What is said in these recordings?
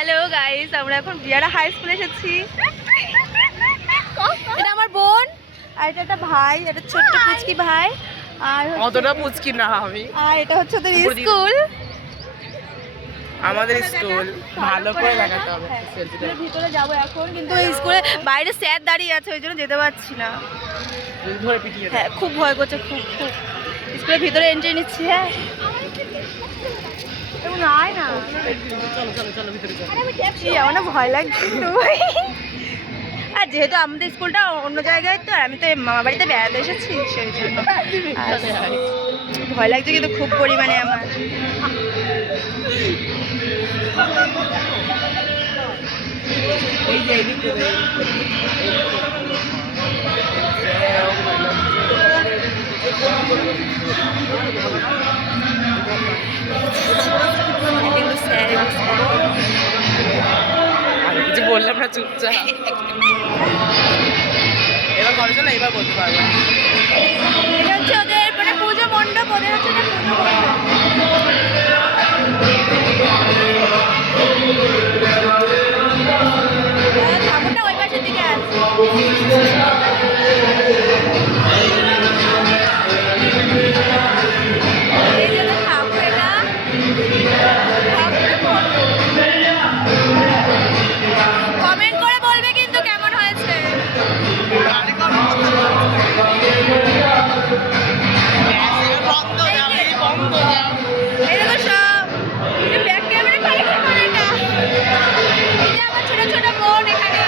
Hello guys, আমরা এখন বিয়ারা high স্কুলে এসেছি। এটা আমার বোন, আর এটা একটা ভাই, এটা ছোট্ট পুচকি ভাই। আর অতটা পুচকি না আমি। আর এটা হচ্ছে ওদের স্কুল, আমাদের স্কুল ভালো করে লাগাতে হবে। স্কুলের ভিতরে যাবো এখন, কিন্তু এই স্কুলে বাইরে স্যার দাঁড়িয়ে আছে, ওই জন্য যেতে পারছি না। ধরে পিটিয়ে হ্যাঁ, খুব ভয় করছে, খুব খুব। স্কুলের ভিতরে এন্ট্রি নিচ্ছি। হ্যাঁ, এমন আয় না, চলো চলো চলো ভিতরে চলো। আমার না ভয় লাগছে তো। আর যেহেতু আমাদের স্কুলটা অন্য জায়গায়, তো আমি তো মামা বাড়িতে বেড়াতে এসেছি, সেই জন্য ভয় লাগছে কিন্তু খুব পরিমাণে আমার। এই যে এদিকে এগুলো স্যার, আমি কিছু বললাম না, চুপচাপ। এবার করে চলো, এবার বলতে পারবো। এটা হচ্ছে ওদের মানে পুজো মণ্ডপ, ওদের হচ্ছে এটা পুজো মণ্ডপ। ঠাকুরটা ওই পাশের দিকে আছে। এই যে ওদের ঠাকুর, এটা কমেন্ট করে বলবে কিন্তু কেমন হয়েছে। এই দেখো সব ব্যাক ক্যামেরা খালি করে এটা। এই যে আমার ছোট ছোট বোন এখানে।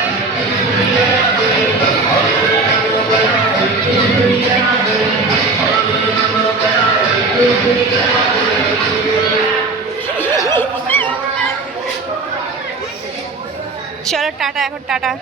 চলো টাটা, এখন টাটা।